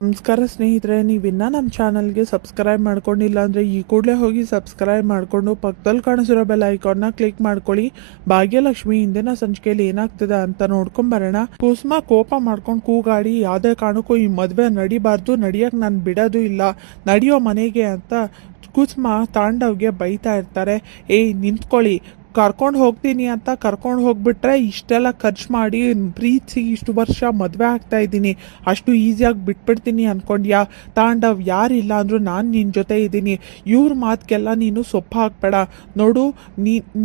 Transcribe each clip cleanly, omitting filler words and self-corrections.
ನಮಸ್ಕಾರ ಸ್ನೇಹಿತರೆ, ನೀವಿನ್ನ ನಮ್ಮ ಚಾನಲ್ಗೆ ಸಬ್ಸ್ಕ್ರೈಬ್ ಮಾಡ್ಕೊಂಡಿಲ್ಲ ಅಂದರೆ ಈ ಕೂಡಲೇ ಹೋಗಿ ಸಬ್ಸ್ಕ್ರೈಬ್ ಮಾಡಿಕೊಂಡು ಪಕ್ಕದಲ್ಲಿ ಕಾಣಿಸಿರೋ ಬೆಲ್ ಐಕಾನ್ನ ಕ್ಲಿಕ್ ಮಾಡ್ಕೊಳ್ಳಿ. ಭಾಗ್ಯಲಕ್ಷ್ಮಿ ಇಂದಿನ ಸಂಚಿಕೆಯಲ್ಲಿ ಏನಾಗ್ತದೆ ಅಂತ ನೋಡ್ಕೊಂಬರೋಣ. ಕುಸುಮ ಕೋಪ ಮಾಡ್ಕೊಂಡು ಕೂಗಾಡಿ ಯಾವುದೇ ಕಾರಣಕ್ಕೂ ಈ ಮದುವೆ ನಡಿಬಾರ್ದು, ನಡಿಯಕ್ಕೆ ನಾನು ಬಿಡೋದು ಇಲ್ಲ, ನಡೆಯೋ ಮನೆಗೆ ಅಂತ ಕುಸುಮ ತಾಂಡವ್ಗೆ ಬೈತಾ ಇರ್ತಾರೆ. ಏಯ್ ನಿಂತ್ಕೊಳ್ಳಿ, ಕರ್ಕೊಂಡು ಹೋಗ್ತೀನಿ ಅಂತ ಕರ್ಕೊಂಡು ಹೋಗ್ಬಿಟ್ರೆ ಇಷ್ಟೆಲ್ಲ ಖರ್ಚು ಮಾಡಿ ಪ್ರೀತಿಸಿ ಇಷ್ಟು ವರ್ಷ ಮದುವೆ ಆಗ್ತಾ ಇದ್ದೀನಿ, ಅಷ್ಟು ಈಸಿಯಾಗಿ ಬಿಟ್ಬಿಡ್ತೀನಿ ಅಂದ್ಕೊಂಡ್ಯಾ? ತಾಂಡವ್ ಯಾರಿಲ್ಲ ಅಂದರೂ ನಾನು ನಿನ್ನ ಜೊತೆ ಇದ್ದೀನಿ. ಇವ್ರ ಮಾತಿಗೆಲ್ಲ ನೀನು ಸೊಪ್ಪು ಹಾಕ್ಬೇಡ. ನೋಡು,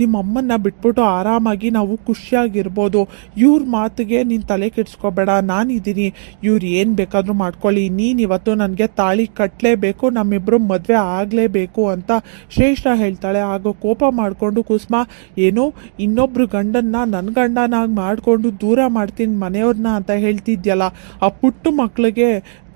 ನಿಮ್ಮ ಅಮ್ಮನ್ನ ಬಿಟ್ಬಿಟ್ಟು ಆರಾಮಾಗಿ ನಾವು ಖುಷಿಯಾಗಿರ್ಬೋದು. ಇವ್ರ ಮಾತಿಗೆ ನೀನು ತಲೆ ಕೆಡಿಸ್ಕೋಬೇಡ, ನಾನಿದ್ದೀನಿ. ಇವ್ರು ಏನು ಬೇಕಾದರೂ ಮಾಡ್ಕೊಳ್ಳಿ, ನೀನು ಇವತ್ತು ನನಗೆ ತಾಳಿ ಕಟ್ಟಲೇಬೇಕು, ನಮ್ಮಿಬ್ಬರು ಮದುವೆ ಆಗಲೇಬೇಕು ಅಂತ ಶ್ರೇಷ್ಠ ಹೇಳ್ತಾಳೆ. ಆಗ ಕೋಪ ಮಾಡಿಕೊಂಡು ಕುಸುಮ, ಏನೋ ಇನ್ನೊಬ್ರು ಗಂಡನ್ನ ನನ್ನ ಗಂಡನಾಗಿ ಮಾಡಿಕೊಂಡು ದೂರ ಮಾಡ್ತೀನಿ ಮನೆಯವ್ರನ್ನ ಅಂತ ಹೇಳ್ತಿದ್ಯಲ್ಲ, ಆ ಪುಟ್ಟು ಮಕ್ಳಿಗೆ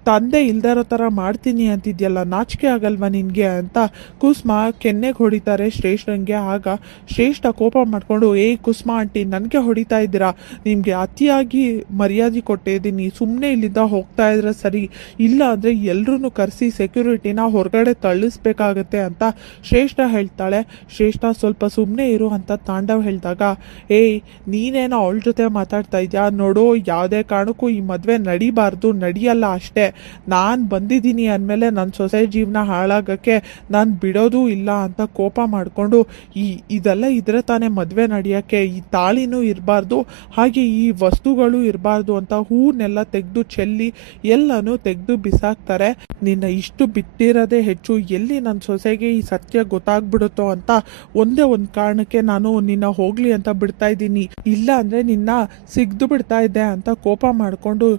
ತಂದೆ ಇಲ್ದಿರೋ ಥರ ಮಾಡ್ತೀನಿ ಅಂತಿದ್ಯಲ್ಲ, ನಾಚಿಕೆ ಆಗಲ್ವಾ ನಿನಗೆ ಅಂತ ಕುಸುಮ ಕೆನ್ನೆಗೆ ಹೊಡಿತಾರೆ ಶ್ರೇಷ್ಠಂಗೆ. ಆಗ ಶ್ರೇಷ್ಠ ಕೋಪ ಮಾಡಿಕೊಂಡು, ಏಯ್ ಕುಸುಮ ಆಂಟಿ, ನನಗೆ ಹೊಡಿತಾ ಇದ್ದೀರಾ? ನಿಮಗೆ ಅತಿಯಾಗಿ ಮರ್ಯಾದೆ ಕೊಟ್ಟಿದ್ದೀನಿ, ಸುಮ್ಮನೆ ಇಲ್ಲಿಂದ ಹೋಗ್ತಾ ಇದ್ರೆ ಸರಿ, ಇಲ್ಲ ಅಂದರೆ ಎಲ್ಲರೂ ಕರೆಸಿ ಸೆಕ್ಯೂರಿಟಿನ ಹೊರಗಡೆ ತಳ್ಳಿಸ್ಬೇಕಾಗತ್ತೆ ಅಂತ ಶ್ರೇಷ್ಠ ಹೇಳ್ತಾಳೆ. ಶ್ರೇಷ್ಠ ಸ್ವಲ್ಪ ಸುಮ್ಮನೆ ಇರು ಅಂತ ತಾಂಡವ್ ಹೇಳಿದಾಗ, ಏಯ್ ನೀನೇನೋ ಅವಳ ಜೊತೆ ಮಾತಾಡ್ತಾ ಇದೆಯಾ? ನೋಡು, ಯಾವುದೇ ಕಾರಣಕ್ಕೂ ಈ ಮದುವೆ ನಡಿಬಾರ್ದು, ನಡಿಯಲ್ಲ ಅಷ್ಟೇ. ನಾನು ಬಂದಿದ್ದೀನಿ ಅಂದಮೇಲೆ ನನ್ನ ಸೊಸೆ ಜೀವನ ಹಾಳಾಗಕ್ಕೆ ನಾನು ಬಿಡೋದೂ ಇಲ್ಲ ಅಂತ ಕೋಪ ಮಾಡಿಕೊಂಡು, ಇದೆಲ್ಲ ಇದ್ರೆ ತಾನೇ ಮದುವೆ ನಡೆಯೋಕ್ಕೆ, ಈ ತಾಳಿನೂ ಇರಬಾರ್ದು, ಹಾಗೆ ಈ ವಸ್ತುಗಳು ಇರಬಾರ್ದು ಅಂತ ಹೂನೆಲ್ಲ ತೆಗೆದು ಚೆಲ್ಲಿ ಎಲ್ಲನೂ ತೆಗೆದು ಬಿಸಾಕ್ತಾರೆ. ನಿನ್ನ ಇಷ್ಟು ಬಿಟ್ಟಿರೋದೇ ಹೆಚ್ಚು, ಎಲ್ಲಿ ನನ್ನ ಸೊಸೆಗೆ ಈ ಸತ್ಯ ಗೊತ್ತಾಗ್ಬಿಡುತ್ತೋ ಅಂತ ಒಂದೇ ಒಂದು ಕಾರಣಕ್ಕೆ ನಾನು ನಿನ್ನ ಹೋಗ್ಲಿ ಅಂತ ಬಿಡ್ತಾ ಇದ್ದೀನಿ, ಇಲ್ಲ ಅಂದರೆ ನಿನ್ನ ಸಿಗ್ದು ಬಿಡ್ತಾ ಇದ್ದೆ ಅಂತ ಕೋಪ ಮಾಡಿಕೊಂಡು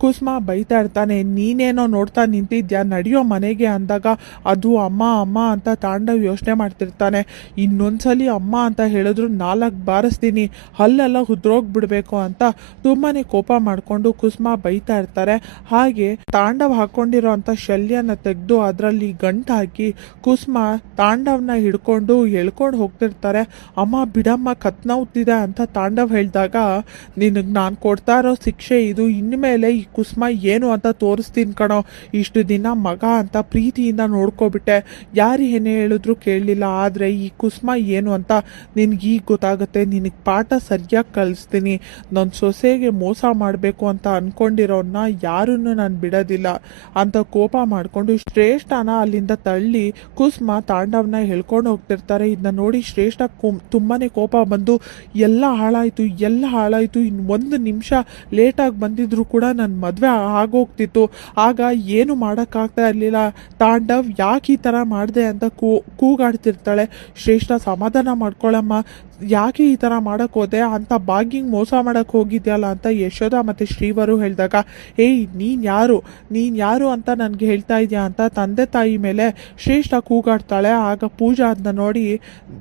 ಕುಸುಮ ಬೈತಾ ಇರ್ತಾನೆ. ನೀನೇನೋ ನೋಡ್ತಾ ನಿಂತಿದ್ಯಾ, ನಡೆಯೋ ಮನೆಗೆ ಅಂದಾಗ ಅದು ಅಮ್ಮ ಅಮ್ಮ ಅಂತ ತಾಂಡವ್ ಯೋಚನೆ ಮಾಡ್ತಿರ್ತಾನೆ. ಇನ್ನೊಂದ್ಸಲಿ ಅಮ್ಮ ಅಂತ ಹೇಳಿದ್ರು 4 ಬಾರಿಸ್ತೀನಿ, ಹಲ್ಲೆಲ್ಲ ಉದ್ರೋಗ್ಬಿಡ್ಬೇಕು ಅಂತ ತುಂಬಾ ಕೋಪ ಮಾಡಿಕೊಂಡು ಕುಸುಮ ಬೈತಾ ಇರ್ತಾರೆ. ಹಾಗೆ ತಾಂಡವ್ ಹಾಕ್ಕೊಂಡಿರೋ ಅಂಥ ಶಲ್ಯನ ತೆಗೆದು ಅದರಲ್ಲಿ ಗಂಟು ಹಾಕಿ ಕುಸುಮ ತಾಂಡವ್ನ ಹಿಡ್ಕೊಂಡು ಎಳ್ಕೊಂಡು ಹೋಗ್ತಿರ್ತಾರೆ. ಅಮ್ಮ ಬಿಡಮ್ಮ, ಕತ್ನೌತಿದೆ ಅಂತ ತಾಂಡವ್ ಹೇಳಿದಾಗ, ನಿನಗೆ ನಾನು ಕೊಡ್ತಾ ಇರೋ ಶಿಕ್ಷೆ ಇದು, ಇನ್ಮೇಲೆ ಈ ಕುಸುಮ ಏನು ಅಂತ ತೋರಿಸ್ತೀನಿ ಕಣೋ. ಇಷ್ಟು ದಿನ ಮಗ ಅಂತ ಪ್ರೀತಿಯಿಂದ ನೋಡ್ಕೊಬಿಟ್ಟೆ, ಯಾರು ಏನೇ ಹೇಳಿದ್ರು ಕೇಳಲಿಲ್ಲ, ಆದರೆ ಈ ಕುಸುಮ ಏನು ಅಂತ ನಿನಗೀಗ ಗೊತ್ತಾಗುತ್ತೆ. ನಿನಗೆ ಪಾಠ ಸರಿಯಾಗಿ ಕಲಿಸ್ತೀನಿ. ನನ್ನ ಸೊಸೆಗೆ ಮೋಸ ಮಾಡಬೇಕು ಅಂತ ಅಂದ್ಕೊಂಡಿರೋನ್ನ ಯಾರನ್ನು ನಾನು ಬಿಡೋದಿಲ್ಲ ಅಂತ ಕೋಪ ಮಾಡಿಕೊಂಡು ಶ್ರೇಷ್ಠನ ಅಲ್ಲಿಂದ ತಳ್ಳಿ ಕುಸುಮ ತಾಂಡವ್ನ ಹೇಳ್ಕೊಂಡು ಹೋಗ್ತಿರ್ತಾರೆ. ಇದನ್ನ ನೋಡಿ ಶ್ರೇಷ್ಠ ತುಂಬಾ ಕೋಪ ಬಂದು, ಎಲ್ಲ ಹಾಳಾಯಿತು, ಇನ್ನು 1 ನಿಮಿಷ ಲೇಟಾಗಿ ಬಂದಿದ್ರು ಕೂಡ ನನ್ನ ಮದುವೆ ಆಗೋಗ್ತಿತ್ತು, ಆಗ ಏನು ಮಾಡೋಕ್ಕಾಗ್ತಾ ಇರಲಿಲ್ಲ, ತಾಂಡವ್ ಯಾಕೆ ಈ ಥರ ಮಾಡಿದೆ ಅಂತ ಕೂಗಾಡ್ತಿರ್ತಾಳೆ. ಶ್ರೇಷ್ಠ, ಸಮಾಧಾನ ಮಾಡ್ಕೊಳ್ಳಮ್ಮ, ಯಾಕೆ ಈ ಥರ ಮಾಡೋಕ್ಕೆ ಹೋದೆ ಅಂತ, ಭಾಗ್ಯಂಗೆ ಮೋಸ ಮಾಡೋಕ್ಕೆ ಹೋಗಿದ್ಯಲ್ಲ ಅಂತ ಯಶೋಧ ಮತ್ತು ಶ್ರೀವರು ಹೇಳಿದಾಗ, ಏಯ್ ನೀನು ಯಾರು ಅಂತ ನನಗೆ ಹೇಳ್ತಾ ಇದೆಯಾ ಅಂತ ತಂದೆ ತಾಯಿ ಮೇಲೆ ಶ್ರೇಷ್ಠ ಕೂಗಾಡ್ತಾಳೆ. ಆಗ ಪೂಜಾ ಅದನ್ನ ನೋಡಿ,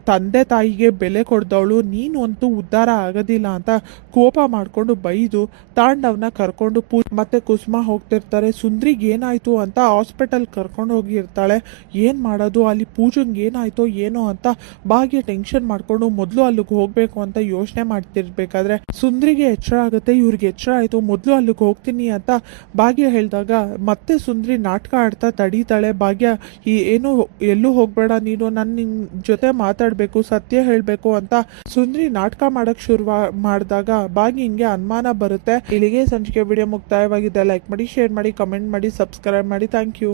ತಂದೆ ತಾಯಿಗೆ ಬೆಲೆ ಕೊಡ್ದವಳು ನೀನು ಅಂತೂ ಉದ್ಧಾರ ಆಗೋದಿಲ್ಲ ಅಂತ ಕೋಪ ಮಾಡಿಕೊಂಡು ಬೈದು ತಾಂಡವ್ನ ಕರ್ಕೊಂಡು ಮತ್ತೆ ಕುಸುಮ ಹೋಗ್ತಿರ್ತಾರೆ. ಸುಂದ್ರಿಗೆ ಏನಾಯಿತು ಅಂತ ಹಾಸ್ಪಿಟಲ್ ಕರ್ಕೊಂಡು ಹೋಗಿರ್ತಾಳೆ. ಏನು ಮಾಡೋದು, ಅಲ್ಲಿ ಪೂಜಂಗೆ ಏನಾಯಿತೋ ಏನೋ ಅಂತ ಭಾಗ್ಯ ಟೆನ್ಷನ್ ಮಾಡಿಕೊಂಡು ಮೊದಲು ಅಲ್ಲಿಗೆ ಹೋಗಬೇಕು ಅಂತ ಯೋಚನೆ ಮಾಡ್ತಿರ್ಬೇಕಾದ್ರೆ ಸುಂದ್ರಿಗೆ ಎಚ್ಚರ ಆಗುತ್ತೆ. ಇವ್ರಿಗೆ ಎಚ್ಚರ ಆಯಿತು, ಮೊದಲು ಅಲ್ಲಿಗೆ ಹೋಗ್ತೀನಿ ಅಂತ ಭಾಗ್ಯ ಹೇಳಿದಾಗ ಮತ್ತೆ ಸುಂದ್ರಿ ನಾಟಕ ಆಡ್ತಾ ತಡೀತಾಳೆ. ಭಾಗ್ಯ, ಏನು ಎಲ್ಲೂ ಹೋಗಬೇಡ ನೀನು, ನಾನು ನಿನ್ನ ಜೊತೆ ಮಾತಾಡಬೇಕು, ಸತ್ಯ ಹೇಳಬೇಕು ಅಂತ ಸುಂದ್ರಿ ನಾಟಕ ಮಾಡೋಕ್ಕೆ ಶುರು ಮಾಡಿದಾಗ ಭಾಗ್ಯ ಹಿಂಗೆ ಅನುಮಾನ ಬರುತ್ತೆ. ಇಲ್ಲಿಗೆ ಸಂಚಿಕೆ ವಿಡಿಯೋ ಮುಕ್ತಾಯವಾಗಿದೆ. ಲೈಕ್ ಮಾಡಿ, ಶೇರ್ ಮಾಡಿ, ಕಮೆಂಟ್ ಮಾಡಿ, ಸಬ್ಸ್ಕ್ರೈಬ್ ಮಾಡಿ. Thank you.